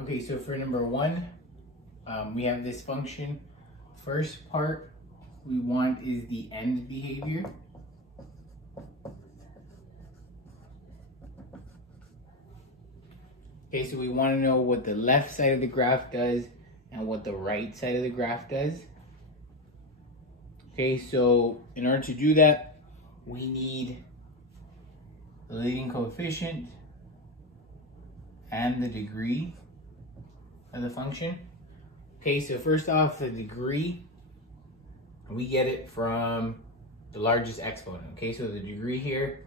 Okay, so for number one, we have this function. First part we want is the end behavior. Okay, so we want to know what the left side of the graph does and what the right side of the graph does. Okay, so in order to do that, we need the leading coefficient and the degree of the function. Okay, so first off, the degree, we get it from the largest exponent. Okay, so the degree here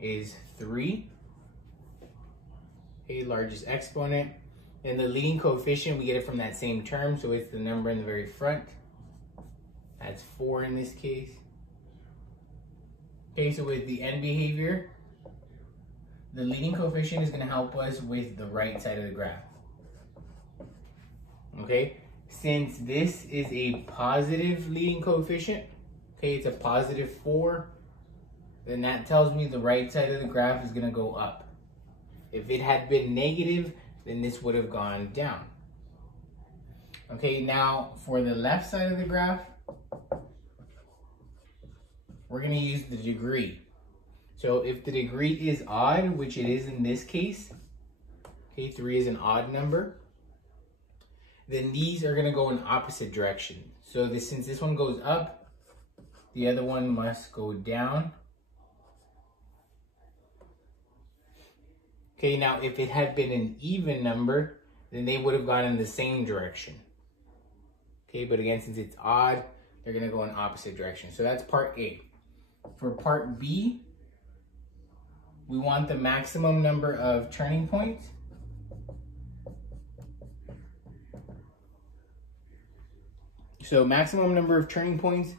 is 3. Okay, largest exponent. And the leading coefficient, we get it from that same term, so it's the number in the very front. That's 4 in this case. Okay, so with the end behavior, the leading coefficient is going to help us with the right side of the graph. Okay, since this is a positive leading coefficient, okay, it's a positive 4, then that tells me the right side of the graph is going to go up. If it had been negative, then this would have gone down. Okay, now for the left side of the graph, we're going to use the degree. So if the degree is odd, which it is in this case, okay, 3 is an odd number, then these are going to go in opposite direction. So since this one goes up, the other one must go down. Okay, now if it had been an even number, then they would have gone in the same direction. Okay, but again, since it's odd, they're going to go in opposite direction. So that's part A. For part B, we want the maximum number of turning points. So maximum number of turning points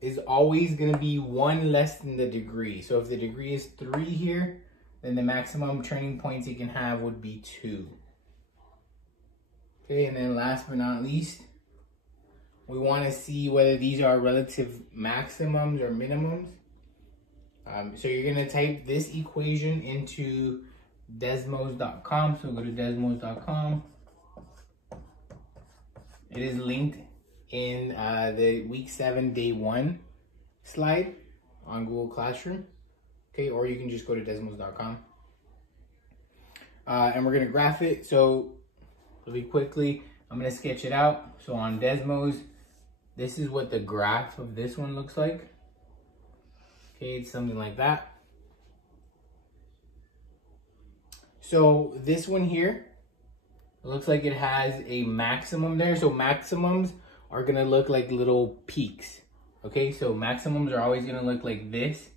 is always going to be 1 less than the degree. So if the degree is 3 here, then the maximum turning points you can have would be 2. Okay, and then last but not least, we want to see whether these are relative maximums or minimums. So you're going to type this equation into Desmos.com. So go to Desmos.com. It is linked in the week 7, day 1 slide on Google Classroom. Okay, or you can just go to Desmos.com. And we're going to graph it. So really quickly, I'm going to sketch it out. So on Desmos, this is what the graph of this one looks like. Okay, it's something like that. So this one here, it looks like it has a maximum there. So maximums are going to look like little peaks. Okay, so maximums are always going to look like this.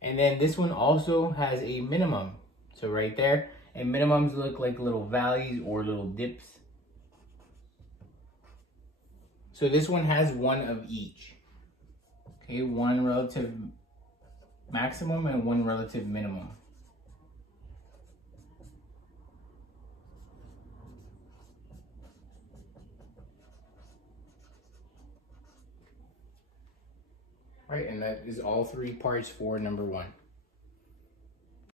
And then this one also has a minimum. So right there, and minimums look like little valleys or little dips. So this one has one of each. Okay, one relative maximum and one relative minimum. Right, and that is all 3 parts for number 1.